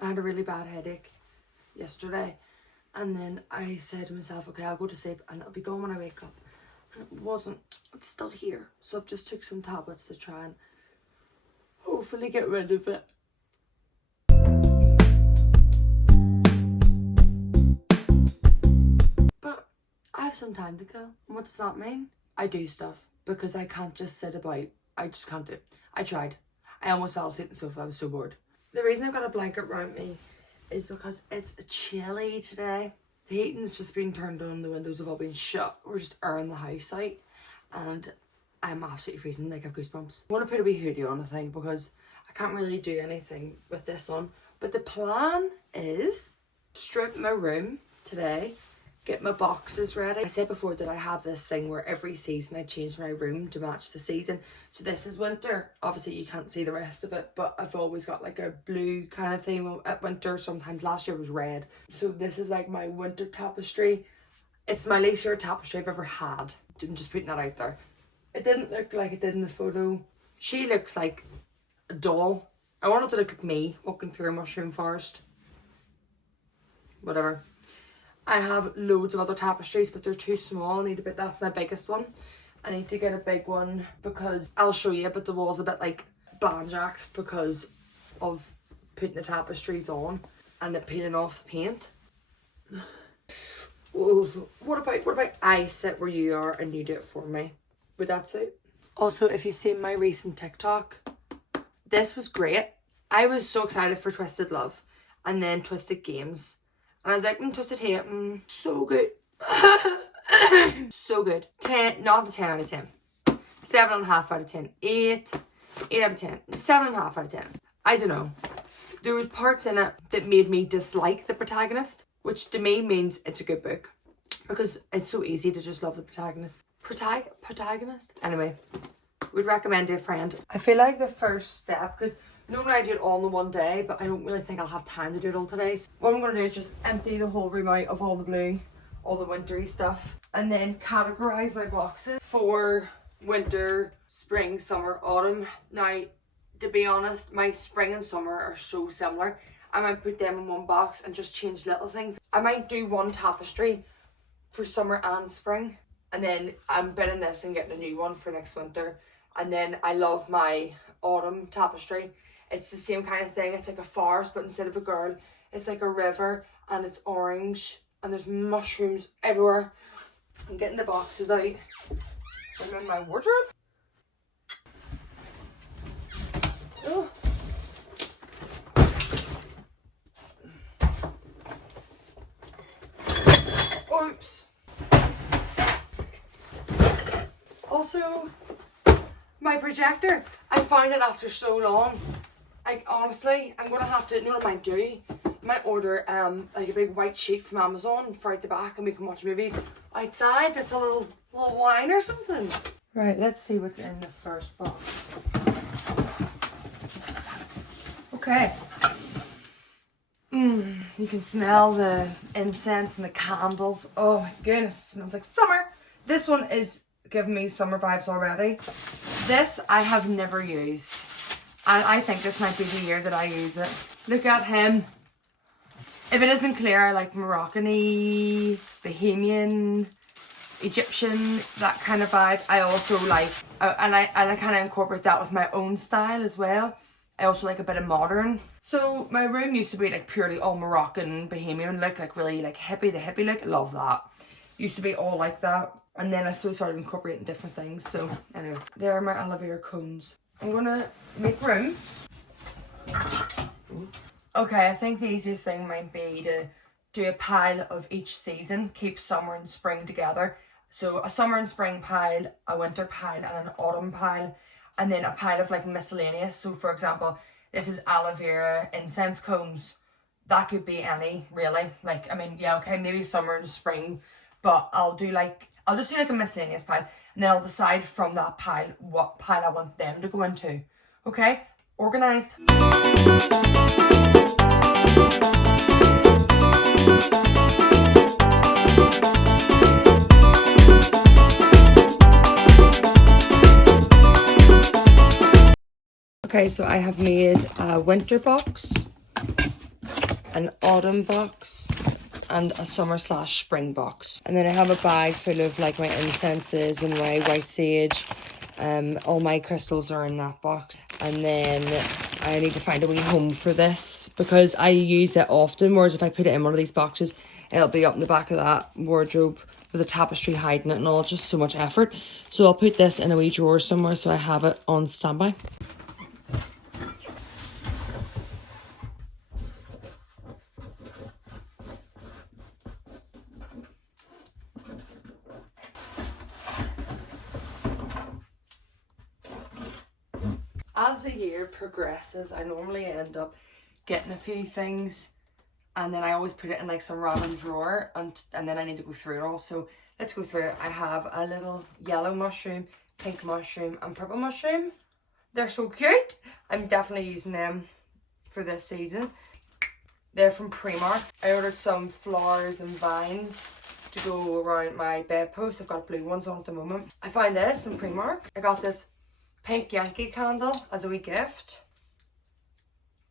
I had a really bad headache yesterday, and then I said to myself, okay, I'll go to sleep and it'll be gone when I wake up. And it wasn't. It's still here. So I've just took some tablets to try and hopefully get rid of it. But I have some time to kill. What does that mean? I do stuff because I can't just sit about. I just can't do it. I tried. I almost fell asleep on the sofa. I was so bored. The reason I've got a blanket around me is because it's chilly today. The heating's just been turned on, the windows have all been shut. We're just airing the house out and I'm absolutely freezing, like I have goosebumps. I want to put a wee hoodie on, I think, because I can't really do anything with this on. But the plan is strip my room today, get my boxes ready. I said before that I have this thing where every season I change my room to match the season. So this is winter. Obviously you can't see the rest of it, but I've always got like a blue kind of theme at winter. Sometimes last year was red. So this is like my winter tapestry. It's my least favorite tapestry I've ever had. I'm just putting that out there. It didn't look like it did in the photo. She looks like a doll. I wanted to look like me walking through a mushroom forest. Whatever. I have loads of other tapestries, but they're too small. That's my biggest one. I need to get a big one because I'll show you, but the wall's a bit like banjaxed because of putting the tapestries on and it peeling off the paint. Oh, what about I sit where you are and you do it for me? Would that suit? Also, if you've seen my recent TikTok, this was great. I was so excited for Twisted Love and then Twisted Games. And I was like, Twisted Hate, so good. So good. 10, not a 10 out of 10. 7.5 out of 10. 8 out of 10. 7.5 out of 10. I don't know. There was parts in it that made me dislike the protagonist, which to me means it's a good book. Because it's so easy to just love the protagonist. Protagonist? Anyway, would recommend to a friend. I feel like the first step, because normally I do it all in one day, but I don't really think I'll have time to do it all today. So what I'm going to do is just empty the whole room out of all the blue, all the wintry stuff, and then categorize my boxes for winter, spring, summer, autumn. Now, to be honest, my spring and summer are so similar. I might put them in one box and just change little things. I might do one tapestry for summer and spring, and then I'm bidding this and getting a new one for next winter. And then I love my autumn tapestry. It's the same kind of thing. It's like a forest, but instead of a girl, it's like a river and it's orange and there's mushrooms everywhere. I'm getting the boxes out. I'm in my wardrobe. Oh. Oops. Also, my projector. I found it after so long. Like, honestly, I'm gonna have to, you know what I might do? I might order like a big white sheet from Amazon for out the back and we can watch movies outside with a little wine or something. Right, let's see what's in the first box. Okay. You can smell the incense and the candles. Oh my goodness, it smells like summer. This one is giving me summer vibes already. This I have never used. And I think this might be the year that I use it. Look at him. If it isn't clear, I like Moroccan-y, Bahamian, Egyptian, that kind of vibe. I also like, and I kind of incorporate that with my own style as well. I also like a bit of modern. So my room used to be like purely all Moroccan, Bahamian look, like really like hippie, the hippie look. I love that. Used to be all like that. And then I sort of started incorporating different things. So anyway, there are my aloe vera cones. I'm gonna make room. Okay, I think the easiest thing might be to do a pile of each season. Keep summer and spring together. So a summer and spring pile, a winter pile, and an autumn pile. And then a pile of like miscellaneous. So for example, this is aloe vera incense cones. That could be any, really. Like, I mean, yeah, okay, maybe summer and spring. But I'll just do like a miscellaneous pile. And then I'll decide from that pile what pile I want them to go into. Okay? Organised. Okay, so I have made a winter box. an autumn box, and a summer/spring box. And then I have a bag full of like my incenses and my white sage. All my crystals are in that box. And then I need to find a wee home for this because I use it often, whereas if I put it in one of these boxes, it'll be up in the back of that wardrobe with a tapestry hiding it and all. Just so much effort. So I'll put this in a wee drawer somewhere so I have it on standby. As the year progresses, I normally end up getting a few things, and then I always put it in like some random drawer, and then I need to go through it all. So let's go through it. I have a little yellow mushroom, pink mushroom, and purple mushroom. They're so cute. I'm definitely using them for this season. They're from Primark. I ordered some flowers and vines to go around my bedpost. I've got blue ones on at the moment. I found this in Primark. I got this pink Yankee candle as a wee gift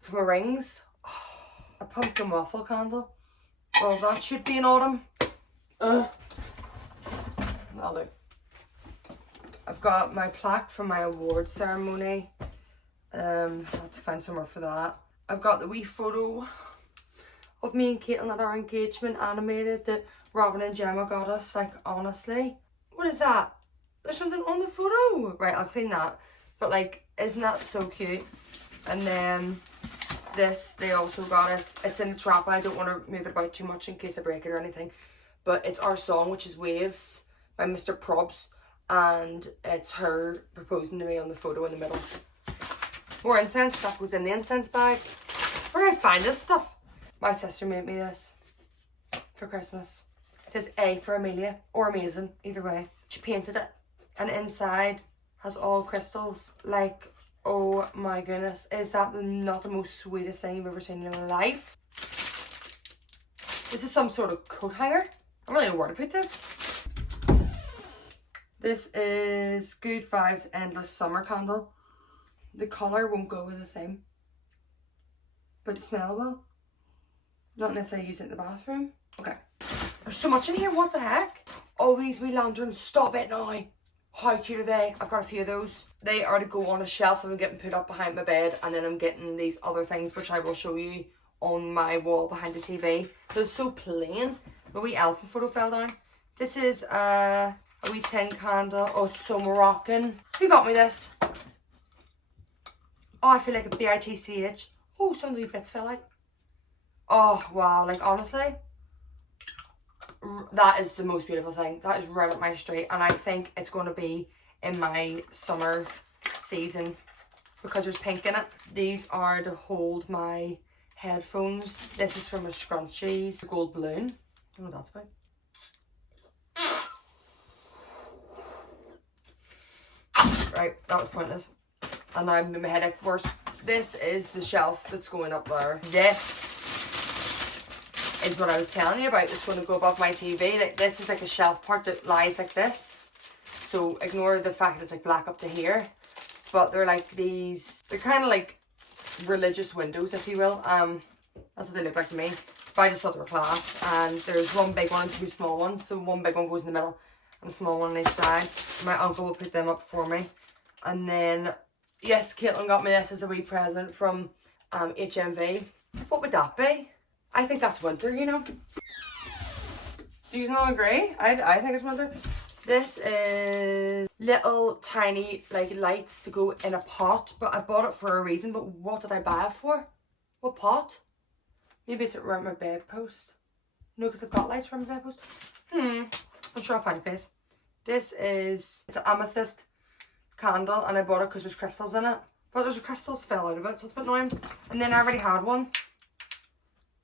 for my rings. Oh, a pumpkin waffle candle. Well, that should be in autumn. That'll do. I've got my plaque from my awards ceremony. I have to find somewhere for that. I've got the wee photo of me and Caitlin at our engagement animated that Robin and Gemma got us. Like, honestly, what is that? There's something on the photo. Right, I'll clean that. But like, isn't that so cute? And then this, they also got us. It's in a trap. I don't want to move it about too much in case I break it or anything. But it's our song, which is Waves by Mr. Probs. And it's her proposing to me on the photo in the middle. More incense. That goes in the incense bag. Where did I find this stuff? My sister made me this for Christmas. It says A for Amelia, or amazing, either way. She painted it. And inside has all crystals. Like, oh my goodness. Is that not the most sweetest thing you've ever seen in your life? This is some sort of coat hanger. I don't really know where to put this. This is Good Vibes Endless Summer Candle. The colour won't go with the theme. But the smell will. Not unless I use it in the bathroom. Okay. There's so much in here. What the heck? All these wee lanterns. Stop it now. How cute are they? I've got a few of those. They are to go on a shelf and I'm getting put up behind my bed, and then I'm getting these other things which I will show you on my wall behind the TV. They're so plain. The wee elephant photo fell down. This is a wee tin candle. Oh, it's so Moroccan. Who got me this? Oh, I feel like a bitch. Oh, some of the wee bits fell out. Oh, wow. Like, honestly, that is the most beautiful thing. That is right up my street, and I think it's going to be in my summer season because there's pink in it. These are to hold my headphones. This is from a Scrunchies gold balloon. I don't know what that's about. Right, that was pointless. And now I'm in my headache worse. This is the shelf that's going up there. This is what I was telling you about. It's going to go above my TV. Like, this is like a shelf part that lies like this. So ignore the fact that it's like black up to here. But they're like these, they're kind of like religious windows, if you will. That's what they look like to me. But I just thought they were class. And there's one big one and two small ones. So one big one goes in the middle and a small one on each side. My uncle will put them up for me. And then, yes, Caitlin got me this as a wee present from HMV. What would that be? I think that's winter, you know. Do you not agree? I think it's winter. This is little tiny like lights to go in a pot, but I bought it for a reason. But what did I buy it for? What pot? Maybe it's around my bedpost. No, because I've got lights around my bedpost. I'm sure I'll find a place. This is, it's an amethyst candle, and I bought it because there's crystals in it. But there's crystals fell out of it, so it's a bit annoying. And then I already had one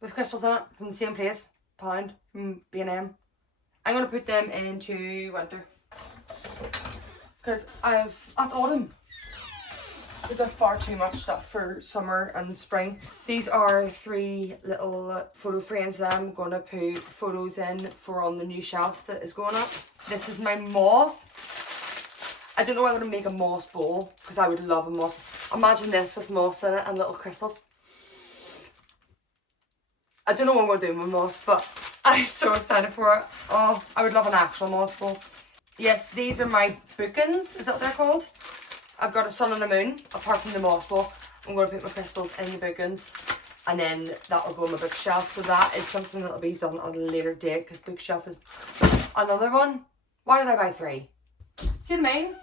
with crystals in it from the same place, pound from B&M. I'm going to put them into winter because that's autumn. There's far too much stuff for summer and spring. These are 3 little photo frames that I'm going to put photos in for on the new shelf that is going up. This is my moss. I don't know why I would make a moss bowl because I would love a moss. Imagine this with moss in it and little crystals. I don't know what I'm going to do with moss, but I'm so excited for it. Oh, I would love an actual moss bowl. Yes, these are my bookends. Is that what they're called? I've got a sun and a moon, apart from the moss bowl. I'm going to put my crystals in the bookends, and then that will go on my bookshelf. So that is something that will be done on a later date, because bookshelf is another one. Why did I buy 3? See what I mean?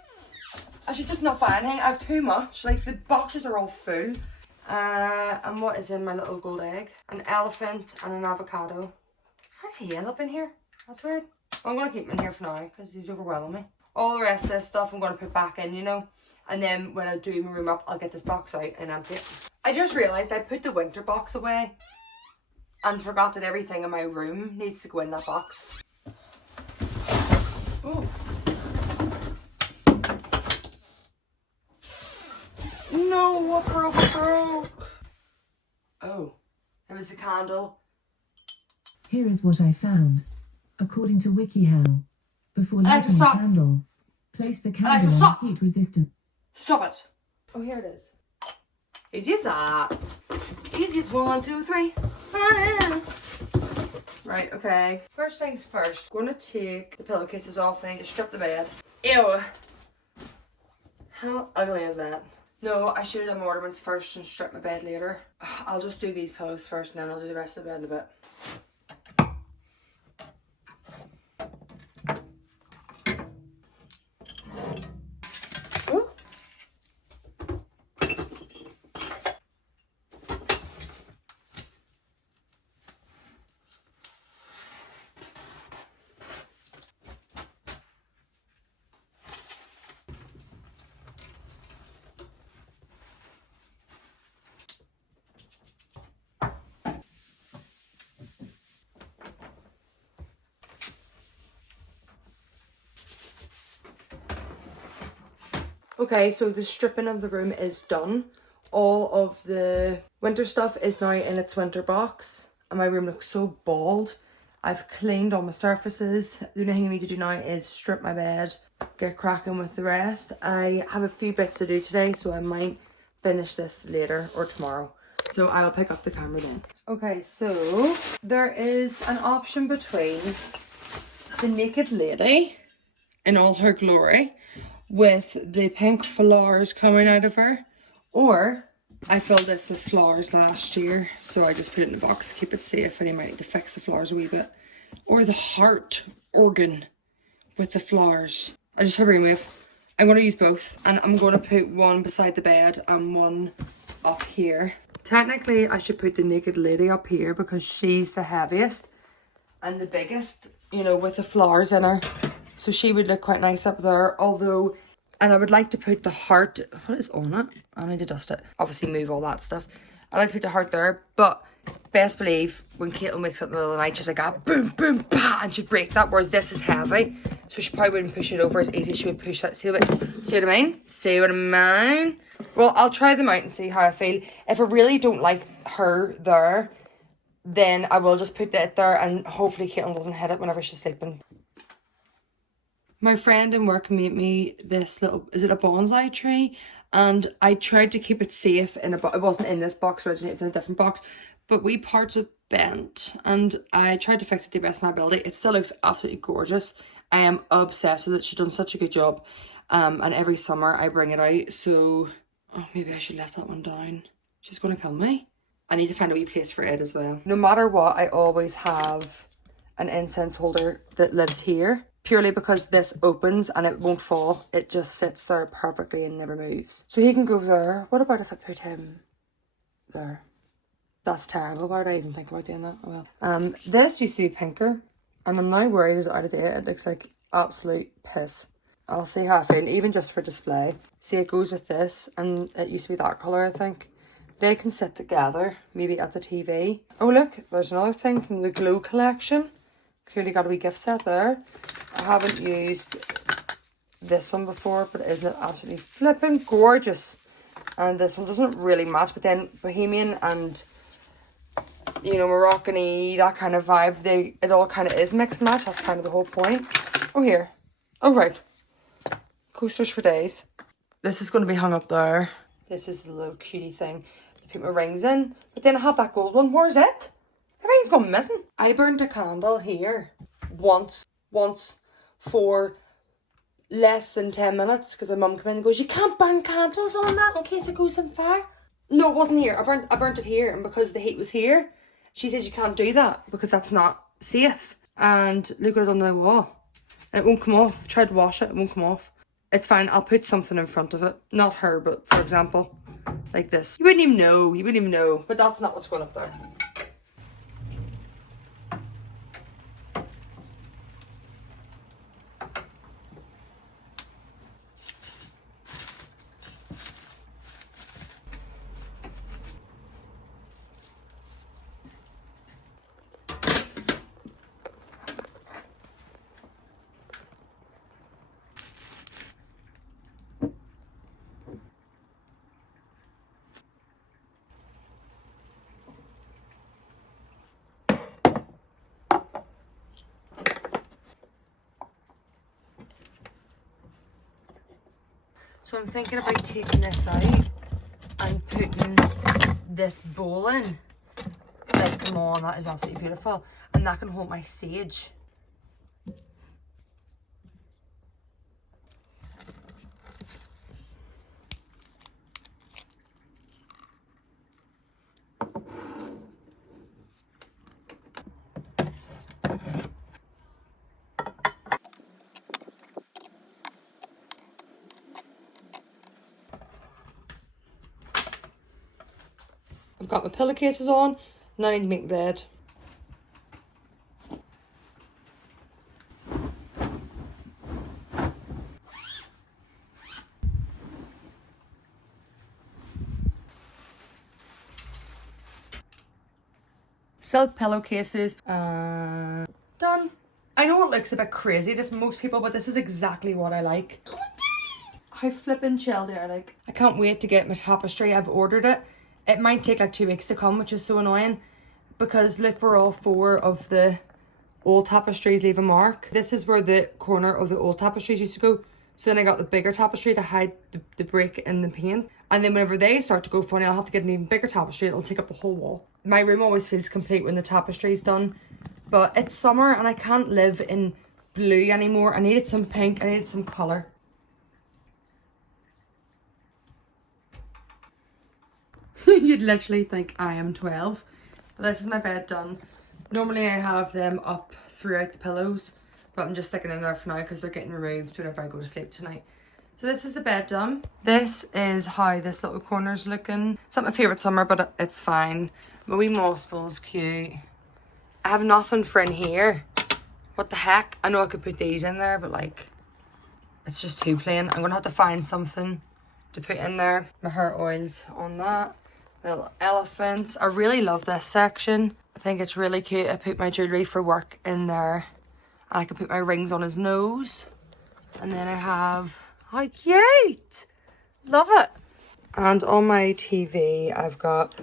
I should just not buy anything. I have too much. Like, the boxes are all full. And what is in my little gold egg? An elephant and an avocado. How did he end up in here? That's weird. I'm going to keep him in here for now because he's overwhelming me. All the rest of this stuff I'm going to put back in, you know. And then when I do my room up, I'll get this box out and empty it. I just realised I put the winter box away and forgot that everything in my room needs to go in that box. Oh. No, what broke? Oh, it was a candle. Here is what I found. According to WikiHow, before lighting the candle, place the candle on heat resistant. Stop it. Oh, here it is. Easiest that. Easiest 1, 2, 3. Right, okay. First things first, I'm going to take the pillowcases off. I need to strip the bed. Ew. How ugly is that? No, I should have done my ornaments first and strip my bed later. I'll just do these pillows first and then I'll do the rest of the bed in a bit. Okay, so the stripping of the room is done. All of the winter stuff is now in its winter box. And my room looks so bald. I've cleaned all my surfaces. The only thing I need to do now is strip my bed, get cracking with the rest. I have a few bits to do today, so I might finish this later or tomorrow. So I'll pick up the camera then. Okay, so there is an option between the naked lady in all her glory with the pink flowers coming out of her, or I filled this with flowers last year, so I just put it in the box to keep it safe, and I might need to fix the flowers a wee bit, or the heart organ with the flowers. I just have a brainwave. I'm going to use both, and I'm going to put one beside the bed and one up here. Technically I should put the naked lady up here because she's the heaviest and the biggest, you know, with the flowers in her. So she would look quite nice up there, although, and I would like to put the heart, what is on it? I need to dust it. Obviously move all that stuff. I like to put the heart there, but best believe when Caitlin wakes up in the middle of the night, she's like, ah, boom, boom, bah, and she'd break that, whereas this is heavy. So she probably wouldn't push it over as easy as she would push that. See what I mean? See what I mean? Well, I'll try them out and see how I feel. If I really don't like her there, then I will just put it there and hopefully Caitlin doesn't hit it whenever she's sleeping. My friend in work made me this little, is it a bonsai tree? And I tried to keep it safe in a box. It wasn't in this box originally, it's in a different box. But wee parts of bent, and I tried to fix it to the best of my ability. It still looks absolutely gorgeous. I am obsessed with it. She's done such a good job. And every summer I bring it out. So, oh, maybe I should let that one down. She's going to kill me. I need to find a wee place for it as well. No matter what, I always have an incense holder that lives here. Purely because this opens and it won't fall. It just sits there perfectly and never moves. So he can go there. What about if I put him there? That's terrible. Why did I even think about doing that? Oh well. This used to be pinker. And I'm now worried it's out of date. It looks like absolute piss. I'll see how I feel, even just for display. See, it goes with this. And it used to be that colour, I think. They can sit together, maybe at the TV. Oh look, there's another thing from the Glow collection. Clearly got a wee gift set there. I haven't used this one before, but isn't it absolutely flipping gorgeous? And this one doesn't really match, but then Bohemian and, you know, Moroccan-y, that kind of vibe, it all kind of is mixed and match. That's kind of the whole point. Oh, here. Oh, right. Coasters for days. This is going to be hung up there. This is the little cutie thing to put my rings in. But then I have that gold one. Where is it? Have I Something's gone missing. I burned a candle here once for less than 10 minutes because my mum came in and goes, you can't burn candles on that in case it goes on fire. No, it wasn't here. I burnt it here, and because the heat was here, she said you can't do that because that's not safe. And look what I've done to the wall. It won't come off. Tried to wash it, it won't come off. It's fine, I'll put something in front of it. Not her, but for example, like this. You wouldn't even know, but that's not what's going up there. So I'm thinking about taking this out and putting this bowl in. Like, come on, that is absolutely beautiful. And that can hold my sage. I've got my pillowcases on, now I need to make my bed. Silk pillowcases, done. I know it looks a bit crazy to most people, but this is exactly what I like. How flippin' chill they are, like. I can't wait to get my tapestry. I've ordered it. It might take like 2 weeks to come, which is so annoying because look where all 4 of the old tapestries leave a mark. This is where the corner of the old tapestries used to go. So then I got the bigger tapestry to hide the break in the paint. And then whenever they start to go funny, I'll have to get an even bigger tapestry. It'll take up the whole wall. My room always feels complete when the tapestry is done. But it's summer and I can't live in blue anymore. I needed some pink. I needed some colour. You'd literally think I am 12. But this is my bed done. Normally I have them up throughout the pillows, but I'm just sticking them there for now because they're getting removed whenever I go to sleep tonight. So this is the bed done. This is how this little corner's looking. It's not my favourite summer, but it's fine. My wee moss ball's cute. I have nothing for in here. What the heck? I know I could put these in there, but like, it's just too plain. I'm gonna have to find something to put in there. My hair oils on that. Little elephants. I really love this section. I think it's really cute. I put my jewellery for work in there. And I can put my rings on his nose. And then I have, how cute! Love it. And on my TV, I've got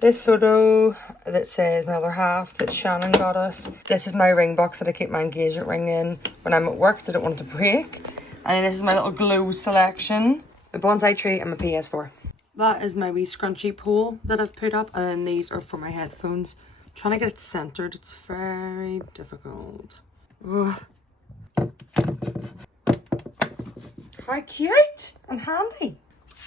this photo that says my other half that Shannon got us. This is my ring box that I keep my engagement ring in when I'm at work because I don't want it to break. And then this is my little glow selection. The bonsai tree and my PS4. That is my wee scrunchy pole that I've put up, and then these are for my headphones. I'm trying to get it centered. It's very difficult. Ugh. How cute and handy.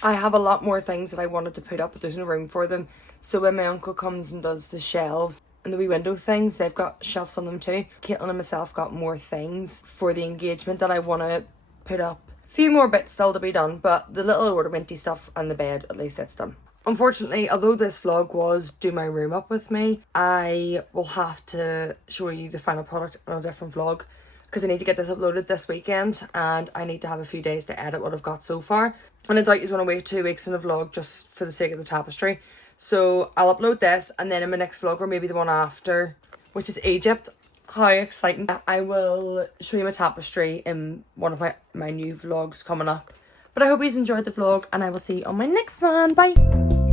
I have a lot more things that I wanted to put up, but there's no room for them. So when my uncle comes and does the shelves and the wee window things, they've got shelves on them too. Caitlin and myself got more things for the engagement that I want to put up. Few more bits still to be done, but the little ornamenty stuff and the bed, at least it's done. Unfortunately, although this vlog was do my room up with me, I will have to show you the final product on a different vlog because I need to get this uploaded this weekend and I need to have a few days to edit what I've got so far. And I doubt you're going to wait 2 weeks in a vlog just for the sake of the tapestry. So I'll upload this and then in my next vlog, or maybe the one after, which is Egypt. How exciting. I will show you my tapestry in one of my new vlogs coming up. But I hope you enjoyed the vlog and I will see you on my next one. Bye.